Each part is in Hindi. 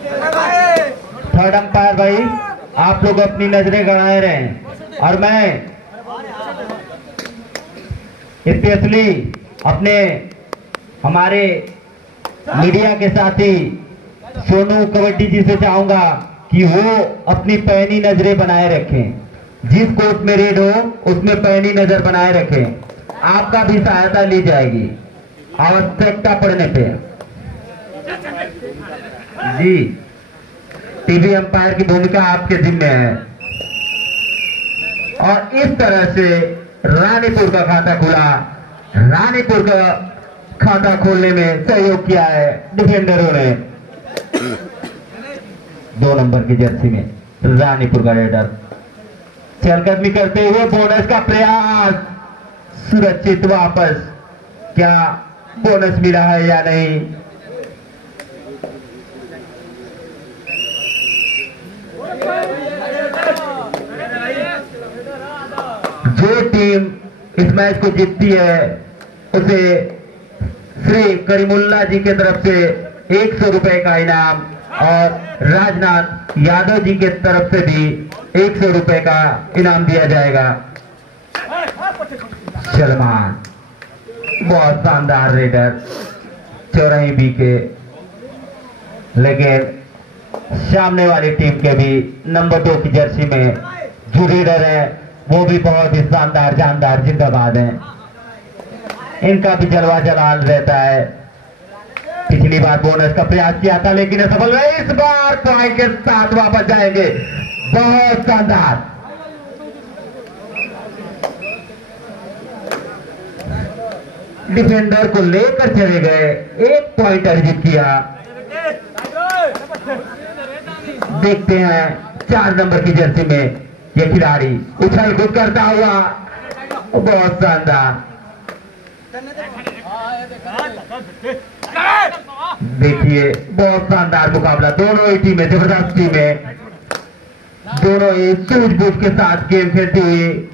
थर्ड अंपायर भाई, आप लोग अपनी नजरें गड़ाए रहें और मैं स्पेशली अपने हमारे मीडिया के साथी सोनू कबड्डी जी से चाहूंगा कि वो अपनी पैनी नजरें बनाए रखें। जिस कोर्ट में रेड हो उसमें पैनी नजर बनाए रखें। आपका भी सहायता ली जाएगी आवश्यकता पड़ने पे। जी, टीवी अंपायर की भूमिका आपके जिम्मे है। और इस तरह से रानीपुर का खाता खुला। रानीपुर का खाता खोलने में सहयोग किया है डिफेंडरों ने। 2 नंबर की जर्सी में रानीपुर का रेडर चहलकदमी करते हुए बोनस का प्रयास, सुरक्षित वापस। क्या बोनस मिला है या नहीं? जो टीम इस मैच को जीतती है उसे श्री करीमुल्ला जी के तरफ से 100 रुपए का इनाम और राजनाथ यादव जी के तरफ से भी 100 रुपए का इनाम दिया जाएगा। सलमान बहुत शानदार रेडर, चौराही बी के, लेकिन सामने वाली टीम के भी नंबर 2 की जर्सी में जो रेडर है वो भी बहुत ही शानदार जानदार जिंदाबाद हैं। इनका भी जलवा जलाल रहता है। पिछली बार बोनस का प्रयास किया था लेकिन असफल रहे। इस बार पॉइंट के साथ वापस जाएंगे। बहुत शानदार। डिफेंडर को लेकर चले गए, 1 पॉइंट अर्जित किया। देखते हैं 4 नंबर की जर्सी में ये खिलाड़ी उछल कूद करता हुआ, बहुत शानदार। देखिए बहुत शानदार मुकाबला, दोनों ही टीमें जबरदस्त टीमें, दोनों ही सूझबूझ के साथ गेम खेलती हुई।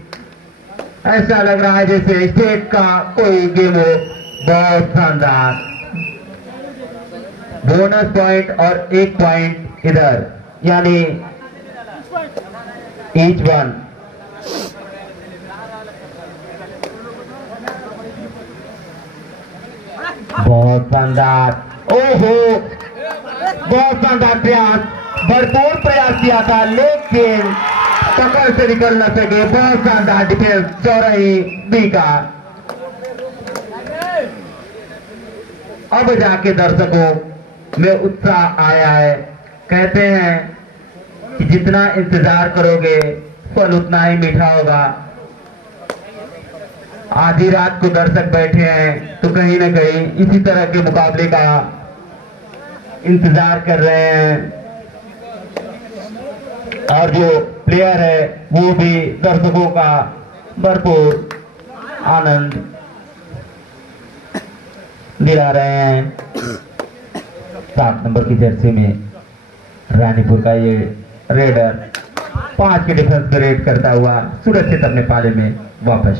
ऐसा लग रहा है जैसे स्टेट का कोई गेम हो। बहुत शानदार। बोनस पॉइंट और 1 पॉइंट इधर, यानी ईच वन। बहुत शानदार। ओहो, बहुत शानदार प्रयास, भरपूर प्रयास किया था लेकिन पकड़ से निकल न सके। बहुत शानदार डिफेंस चौराही बी का। अब जाके दर्शकों में उत्साह आया है। कहते हैं कि जितना इंतजार करोगे फल उतना ही मीठा होगा। आधी रात को दर्शक बैठे हैं तो कहीं ना कहीं इसी तरह के मुकाबले का इंतजार कर रहे हैं और जो प्लेयर है वो भी दर्शकों का भरपूर आनंद दिला रहे हैं। 7 नंबर की जर्सी में रानीपुर का ये रेडर 5 के डिफेंस पे रेड करता हुआ सुरक्षित अपने पाले में वापस।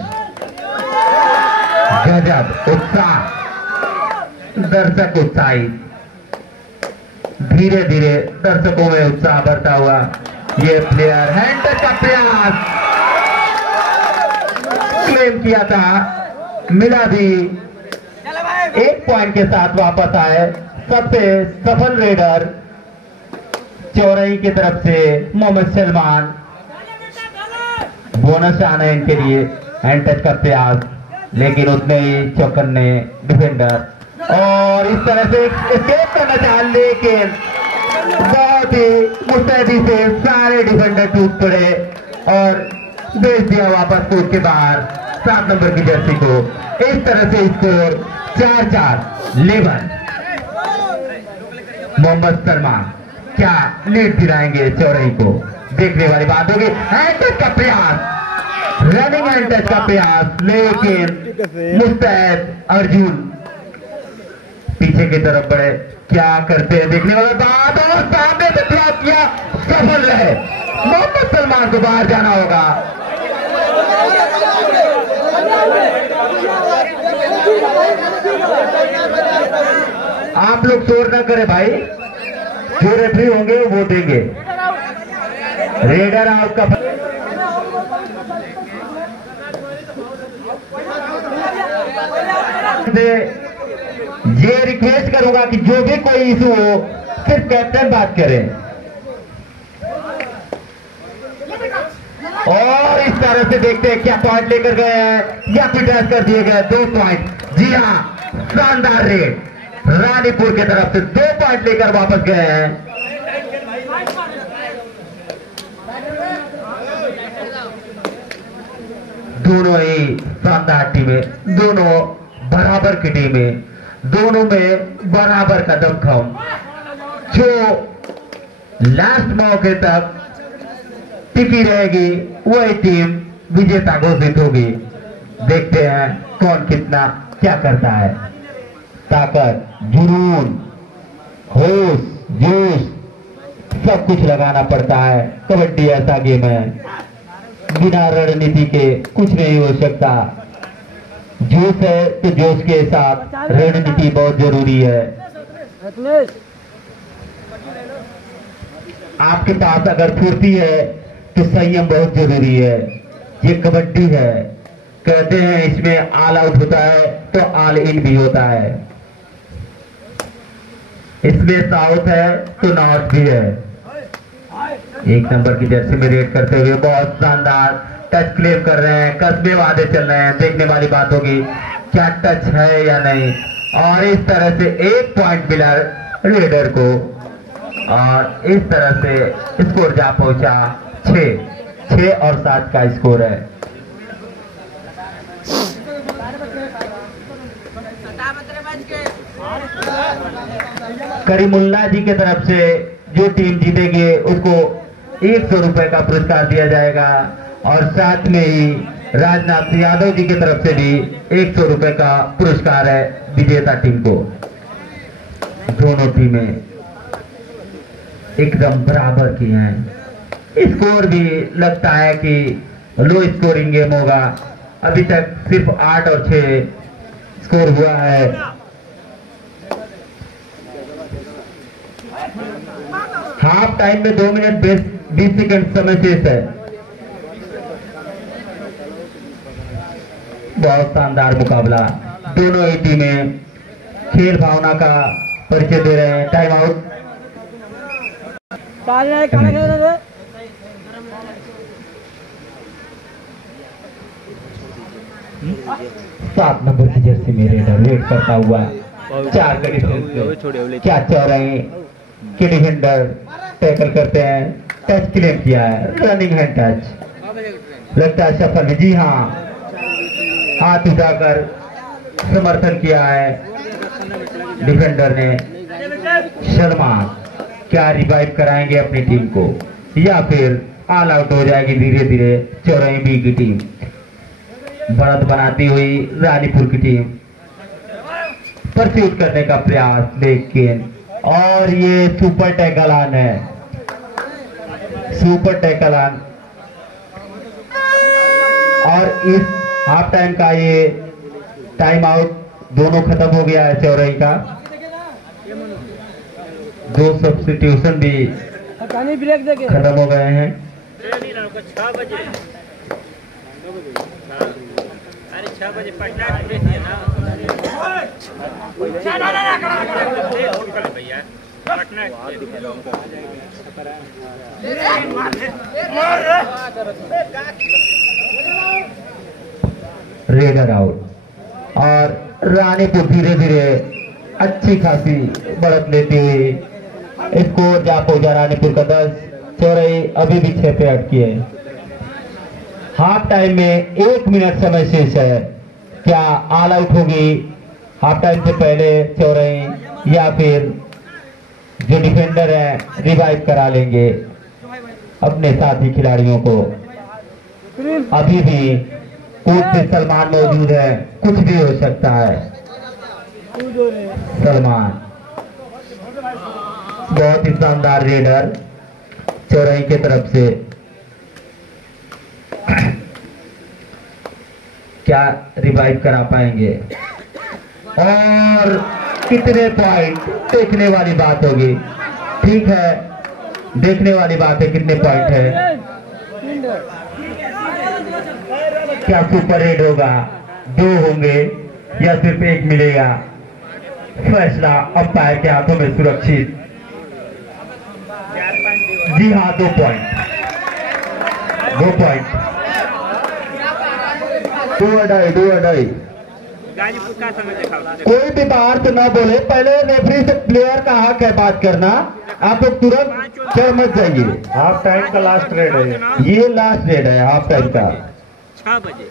गजब उत्साह, दर्शक उत्साहित, धीरे धीरे दर्शकों में उत्साह बढ़ता हुआ ये प्लेयर हैंड टच का प्रयास क्लेम किया था, मिला भी। 1 पॉइंट के साथ वापस आए सबसे सफल रेडर चौराही की तरफ से मोहम्मद सलमान। बोनस आना है इनके लिए, हैंड टच का प्रयास लेकिन उतने ही चौकन्ने डिफेंडर और इस तरह से एस्केप करना चाहा लेकिन बहुत ही मुस्तैदी से सारे डिफेंडर टूट पड़े और भेज दिया वापस कोर्ट के बाहर 7 नंबर की जर्सी को। इस तरह से स्कोर 4-4 11। मोहम्मद सलमान क्या लीड दिलाएंगे चौराही को, देखने वाली बात होगी। हैंड टच का प्रयास, रनिंग हैंड टच का प्रयास लेकिन मुस्तैद अर्जुन पीछे की तरफ बढ़े। क्या करते हैं देखने वाली बात, और सामने से ब्लॉक किया, सफल रहे। मोहम्मद सलमान को बाहर जाना होगा। आप लोग शोर ना करें भाई, जो रेफरी होंगे वो देंगे। रेडर आउट का ये रिक्वेस्ट करूंगा कि जो भी कोई इशू हो सिर्फ कैप्टन बात करें। और इस तरह से देखते हैं क्या पॉइंट लेकर गए हैं या पिटास कर दिए गए। 2 पॉइंट, जी हाँ, शानदार रेड रानीपुर की तरफ से 2 पॉइंट लेकर वापस गए हैं। दोनों ही शानदार टीमें, दोनों बराबर की टीमें, दोनों में बराबर का दमखम। जो लास्ट मौके तक टिकी रहेगी वही टीम विजेता घोषित होगी। देखते हैं कौन कितना क्या करता है। ताकत, जुनून, होश, जोश सब कुछ लगाना पड़ता है। कबड्डी ऐसा गेम है, बिना रणनीति के कुछ नहीं हो सकता। जोश है तो जोश के साथ रणनीति बहुत जरूरी है। आपके पास अगर फुर्ती है तो संयम बहुत जरूरी है। ये कबड्डी है, कहते हैं इसमें ऑल आउट होता है तो ऑल इन भी होता है। इसमें साउथ है तो नॉर्थ भी है। 1 नंबर की जर्सी में रेड करते हुए बहुत शानदार टच क्लेम कर रहे हैं, कस्बे वादे चल रहे हैं। देखने वाली बात होगी क्या टच है या नहीं। और इस तरह से 1 पॉइंट मिला रेडर को और इस तरह से स्कोर जा पहुंचा 6 और 7 का स्कोर है। करीमुल्ला जी की तरफ से जो टीम जीतेगी उसको 100 रुपए का पुरस्कार दिया जाएगा और साथ में ही राजनाथ यादव जी की तरफ से भी 100 रुपए का पुरस्कार है विजेता टीम को। दोनों टीमें एकदम बराबर की हैं। स्कोर भी लगता है कि लो स्कोरिंग गेम होगा। अभी तक सिर्फ 8 और 6 स्कोर हुआ है। हाफ टाइम में 2 मिनट 20 सेकंड समय शेष है। बहुत शानदार मुकाबला, दोनों ही टीमें खेल भावना का परिचय दे रहे हैं। Time out. 7 नंबर की जर्सी में रेडर रेड करता हुआ 4 का डिफरेंस। क्या चौराहे के डिफेंडर टैकल करते हैं, टच क्लेम किया है, रनिंग हैंड टच लगता है सफल। जी हाँ, हाथ उठाकर समर्थन किया है डिफेंडर ने। सलमान क्या रिवाइव कराएंगे अपनी टीम को या फिर ऑल आउट हो जाएगी धीरे धीरे चौराहे बी की टीम। बढ़त बनाती हुई रानीपुर की टीम परस्यूट करने का प्रयास, लेकिन और ये सुपर टैकल ऑन है, सुपर टैकल ऑन। और इस हाफ टाइम का ये टाइम आउट दोनों खत्म हो गया है चौराही का। 2 सब्स्टिट्यूशन भी खत्म हो गए हैं। 6 बजे पटना रेडर आउट और रानीपुर धीरे धीरे अच्छी खासी बढ़त लेती हुई स्कोर जा पहुंचा रानीपुर का 10। चौराही अभी भी 6 पे अटकी है। हाफ टाइम में 1 मिनट समय शेष है। क्या ऑल आउट होगी हाफ टाइम से पहले चौराही या फिर जो डिफेंडर है रिवाइव करा लेंगे अपने साथी खिलाड़ियों को। अभी भी कोर्ट पे सलमान मौजूद है, कुछ भी हो सकता है। सलमान बहुत ही शानदार रेडर चौराही की तरफ से। क्या रिवाइव करा पाएंगे और कितने पॉइंट देखने वाली बात होगी। ठीक है, देखने वाली बात है कितने पॉइंट है। क्या सुपर रेड होगा, 2 होंगे या सिर्फ 1 मिलेगा, फैसला अंपायर के हाथों में सुरक्षित। जी हाँ, 2 पॉइंट, 2 पॉइंट, 2 अढ़ाई। कोई भी बाहर से ना बोले, पहले रेफरी से प्लेयर का हक है बात करना। आप लोग तुरंत चढ़ मत जाइए। हाफ टाइम का लास्ट रेड है ये, लास्ट रेड है हाफ टाइम का। 6 बजे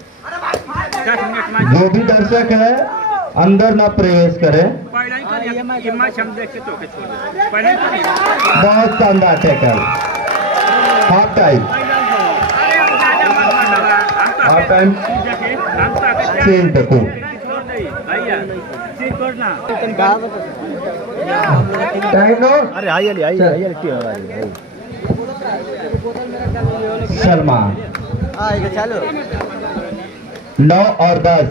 10 मिनट जो भी दर्शक है अंदर ना प्रवेश करें। बहुत शानदार tackle. Half time, half time change देखो। सलमान 9 और 10,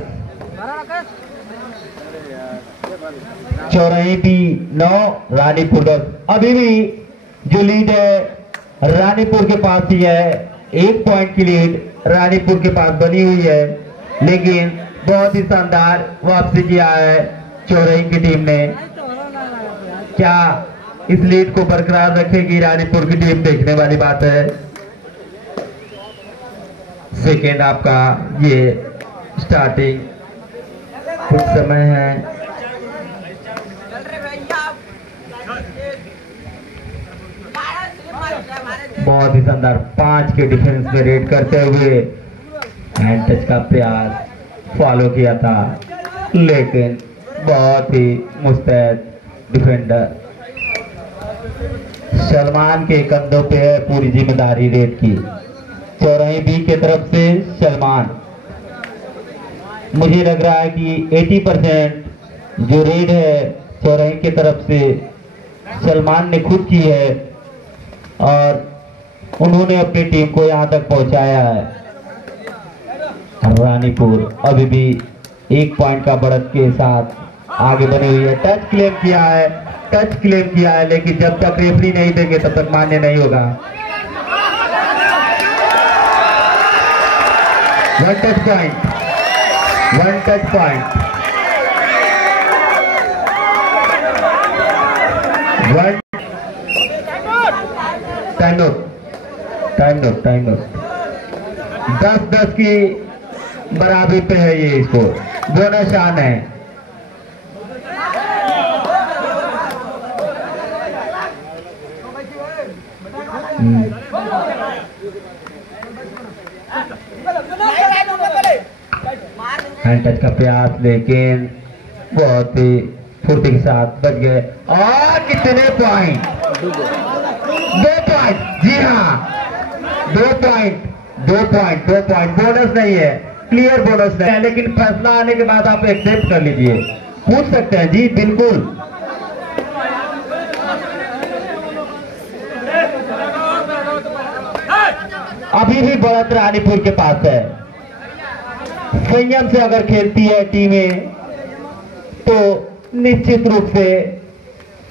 चौराही भी 9, रानीपुर 10। अभी भी जो लीड है रानीपुर के पास ही है, 1 पॉइंट की लीड रानीपुर के पास बनी हुई है, लेकिन बहुत ही शानदार वापसी किया है चौराही की टीम ने। क्या इस लीड को बरकरार रखेगी रानीपुर की टीम, देखने वाली बात है। सेकेंड आपका ये स्टार्टिंग कुछ समय है। बहुत ही शानदार 5 के डिफेंस में रेड करते हुए हैंड टच का प्रयास फॉलो किया था, लेकिन बहुत ही मुस्तैद डिफेंडर। सलमान के कंधों पे है पूरी जिम्मेदारी रेड की, चौराही बी के तरफ से सलमान। मुझे लग रहा है कि 80% जो रेड है चौराही की तरफ से सलमान ने खुद की है और उन्होंने अपनी टीम को यहां तक पहुंचाया है। रानीपुर अभी भी 1 पॉइंट का बढ़त के साथ आगे बनी हुई है। टच क्लेम किया है, टच क्लेम किया है, लेकिन जब तक रेफरी नहीं देंगे तब तक मान्य नहीं होगा। 1 touch point, 1 touch point, 1 time out. 10-10 की बराबरी पे है ये स्कोर, बोनस आन है। हैंड टच का प्रयास, लेकिन बहुत ही फुर्ती के साथ बच गए। और कितने पॉइंट, 2 पॉइंट। जी हाँ, 2 पॉइंट, 2 पॉइंट, 2 पॉइंट। बोनस नहीं है, क्लियर बोनस नहीं है, लेकिन फैसला आने के बाद आप एक्सेप्ट कर लीजिए, पूछ सकते हैं। जी बिल्कुल। अभी भी बढ़त रानीपुर के पास है। संयम से अगर खेलती है टीमें तो निश्चित रूप से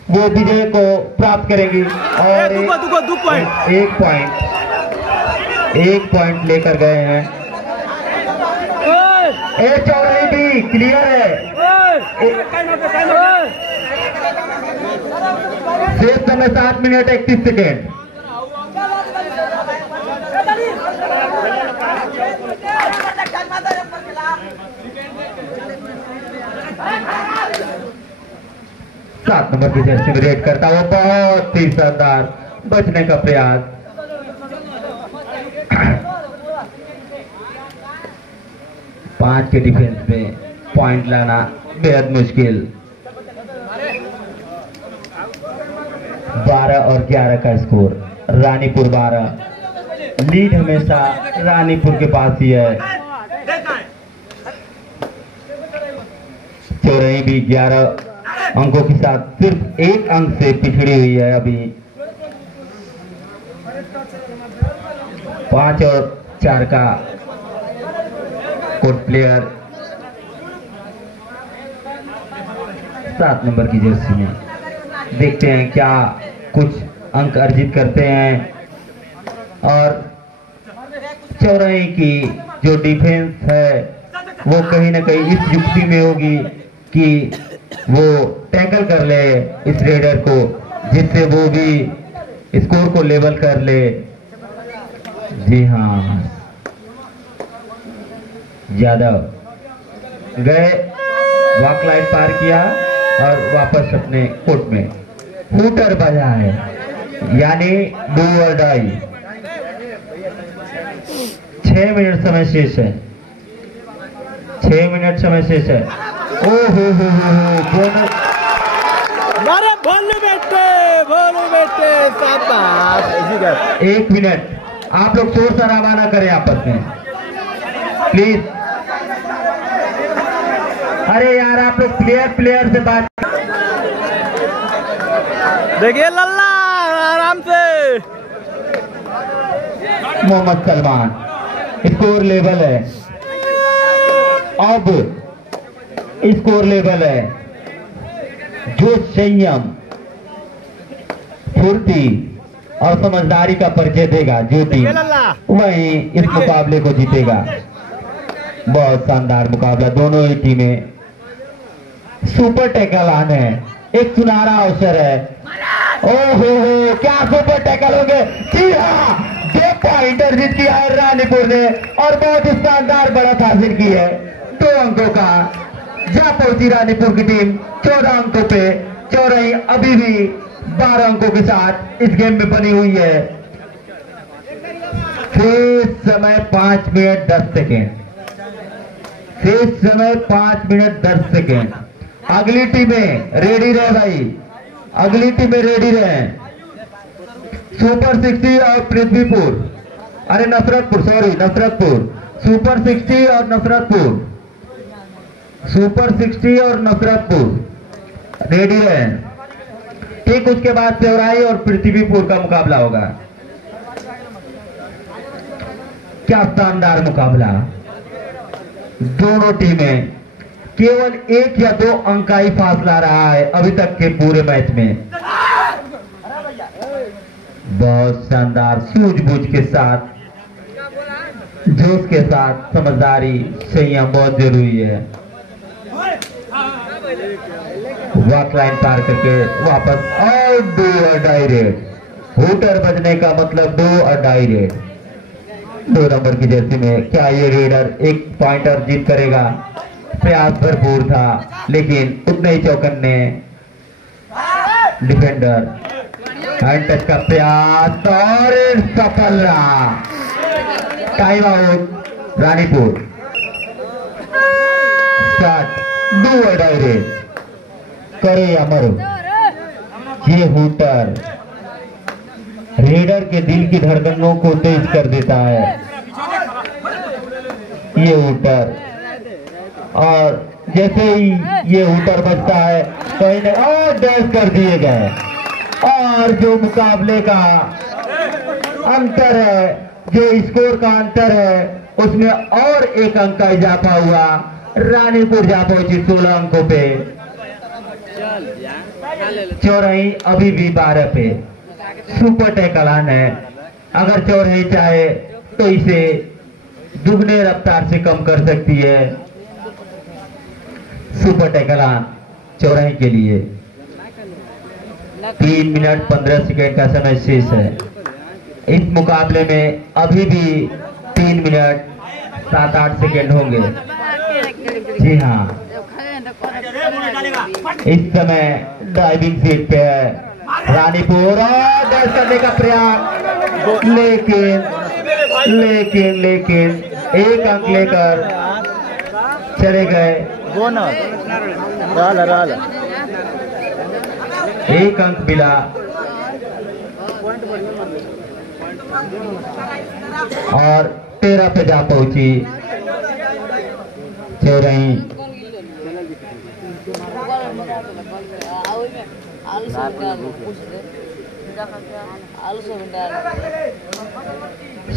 वो विजय को प्राप्त करेंगी। और 1 पॉइंट लेकर गए हैं। चौराही भी क्लियर है। शेष समय 7 मिनट 31 सेकेंड। सात नंबर की जर्सी में रेड करता हुआ बहुत ही शानदार बचने का प्रयास। पांच के डिफेंस में पॉइंट लाना बेहद मुश्किल। 12 और 11 का स्कोर, रानीपुर 12। लीड हमेशा रानीपुर के पास ही है। चौराही भी 11 अंकों के साथ सिर्फ 1 अंक से पिछड़ी हुई है। अभी 5 और 4 का कोर्ट प्लेयर 7 नंबर की जर्सी में। देखते हैं क्या कुछ अंक अर्जित करते हैं और चौराहे की जो डिफेंस है वो कहीं ना कहीं इस युक्ति में होगी कि वो टैकल कर ले इस रेडर को, जिससे वो भी स्कोर को लेवल कर ले। जी हाँ, यादव गए, वॉक लाइन पार किया और वापस अपने कोर्ट में हूटर बजा है, यानी डू और डाई। 6 मिनट समय शेष है, 6 मिनट समय शेष है। ओ हो बेटे शाबाश। 1 मिनट, आप लोग शोर शराबा ना करें आपस में प्लीज। अरे यार आप लोग प्लेयर से बात। देखिए लल्ला आराम से। मोहम्मद सलमान, स्कोर लेवल है, अब स्कोर लेवल है। जो संयम, फुर्ती और समझदारी का परिचय देगा जो टीम, वही इस मुकाबले को जीतेगा। बहुत शानदार मुकाबला, दोनों ही टीमें सुपर टैकल आन है, एक सुनहरा अवसर है। ओहो क्या सुपर टैकल होंगे। जी हाँ, 2 पॉइंट अर्जित किया है रानीपुर ने और बहुत ही शानदार बढ़त हासिल की है। 2 अंकों का जा पहुंची रानीपुर की टीम 14 अंकों पे। चौराही अभी भी 12 अंकों के साथ इस गेम में बनी हुई है। शेष समय 5 मिनट 10 सेकेंड, शेष समय 5 मिनट 10 सेकेंड। अगली टीमें रेडी रहे भाई, अगली टीमें रेडी रहे। सुपर 60 और पृथ्वीपुर, अरे नफरतपुर, सॉरी नफरतपुर, सुपर 60 और नफरतपुर, सुपर 60 और नफरतपुर रेडी रहे। ठीक उसके बाद चौराही और पृथ्वीपुर का मुकाबला होगा। क्या शानदार मुकाबला, दोनों टीमें केवल 1 या 2 अंक का ही फासला रहा है अभी तक के पूरे मैच में। बहुत शानदार, सूझबूझ के साथ, जोश के साथ, समझदारी, संयम बहुत जरूरी है। वॉक लाइन पार करके वापस और डू और डाई रेड। हूटर बजने का मतलब डू और डाई रेड। 2 नंबर की जर्सी में क्या ये रेडर 1 पॉइंटर जीत करेगा? प्रयास भरपूर था लेकिन उतने ही चौकन्ने। डिफेंडर हैंड टच का प्रयास और सफल रहा। Time out Ranipur. Start, do और डाई रेड, करे या मरो। ये हूटर रेडर के दिल की धड़कनों को तेज कर देता है। ये हूटर, और जैसे ही ये हूटर बजता है कहीं ने और डैश कर दिए गए। और जो मुकाबले का अंतर है, जो स्कोर का अंतर है, उसमें और 1 अंक का इजाफा हुआ। रानीपुर जा पहुंची 16 अंकों पे, चौराही अभी भी 12 पे। सुपर टैकल है, अगर चौराही चाहे तो इसे दुगने रफ्तार से कम कर सकती है। सुपर टैकल चौराही के लिए 3 मिनट 15 सेकेंड का समय शेष है। इस मुकाबले में अभी भी 3 मिनट 7-8 सेकेंड होंगे। जी हाँ, इस समय ड्राइविंग सीट पे है रानीपुर और डैश करने का प्रयास, लेकिन 1 अंक लेकर चले गए। 1 अंक मिला और 13 पे जा पहुंची चौराही।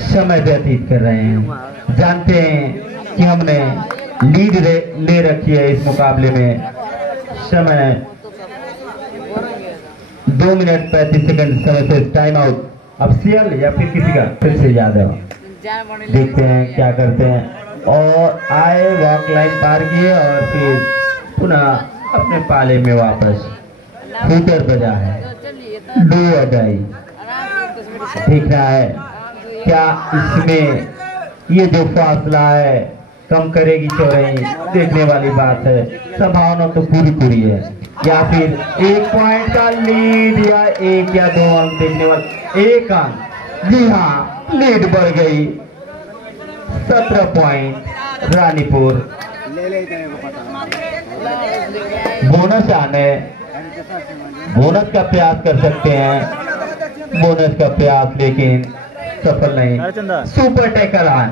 समय व्यतीत कर रहे हैं, जानते हैं कि हमने लीड ले रखी है इस मुकाबले में। समय 2 मिनट 35 सेकंड समय से टाइम आउट। अब सीएल या फिर किसी का फिर से यादव देखते हैं क्या करते हैं। और आए वॉक लाइन पार किए और फिर पुनः अपने पाले में वापस फीटर बजा है। डू और डाई दिख रहा है क्या इसमें ये जो फासला है कम करेगी चौराई, देखने वाली बात है। संभावना तो पूरी पूरी है, या फिर 1 पॉइंट का लीड या 1 या 2 अंक देखने वाले। 1 अंक, जी हाँ, लीड बढ़ गई। 17 पॉइंट रानीपुर। बोनस आने, बोनस का प्रयास कर सकते हैं, बोनस का प्रयास लेकिन सफल नहीं। सुपर टैकल ऑन,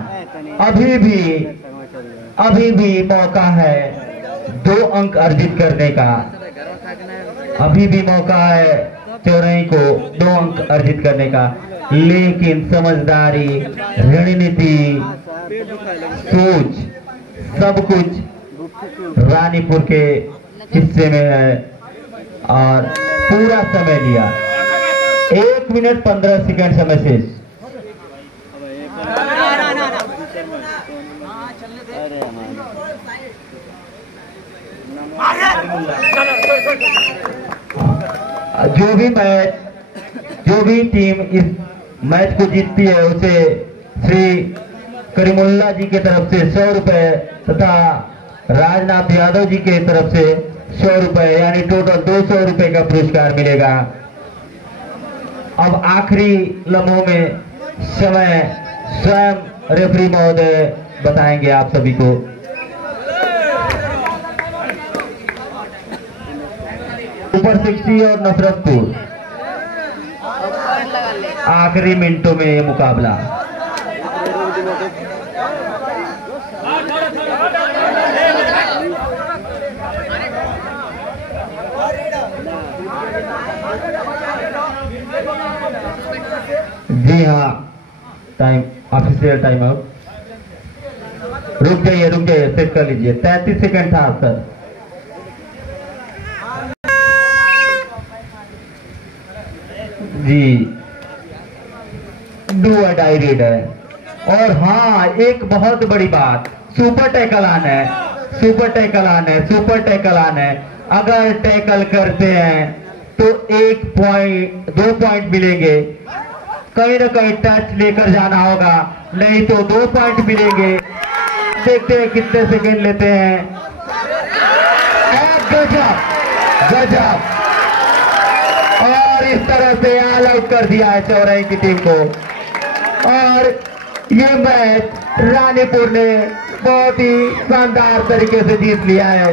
अभी भी मौका है 2 अंक अर्जित करने का। अभी भी मौका है चौराई को 2 अंक अर्जित करने का, लेकिन समझदारी, रणनीति, सोच, सब कुछ रानीपुर के हिस्से में है और पूरा समय लिया। 1 मिनट 15 सेकंड समय शेष। जो भी टीम इस मैच को जीतती है उसे श्री करीमुल्ला जी के तरफ से 100 रुपए तथा राजनाथ यादव जी के तरफ से 100 रुपए, यानी टोटल 200 रुपए का पुरस्कार मिलेगा। अब आखिरी लम्हों में समय स्वयं रेफरी महोदय बताएंगे आप सभी को। सुपर 60 और नफरतपुर आखिरी मिनटों में ये मुकाबला। जी हाँ, टाइम ऑफिशियल टाइम आउट। रुक जाइए, सेट कर लीजिए। 33 सेकंड था सर। जी, डू और डाई रेड है। और हाँ, एक बहुत बड़ी बात, सुपर टैकल ऑन है, सुपर टैकल ऑन है, सुपर टैकल ऑन है। अगर टैकल करते हैं तो 1 पॉइंट 2 पॉइंट मिलेंगे, कहीं ना कहीं टच लेकर जाना होगा, नहीं तो 2 पॉइंट मिलेंगे। देखते हैं कितने सेकंड लेते हैं। गजब गजब, और इस तरह से ऑल आउट कर दिया है चौराई की टीम को। और ये मैच रानीपुर ने बहुत ही शानदार तरीके से जीत लिया है।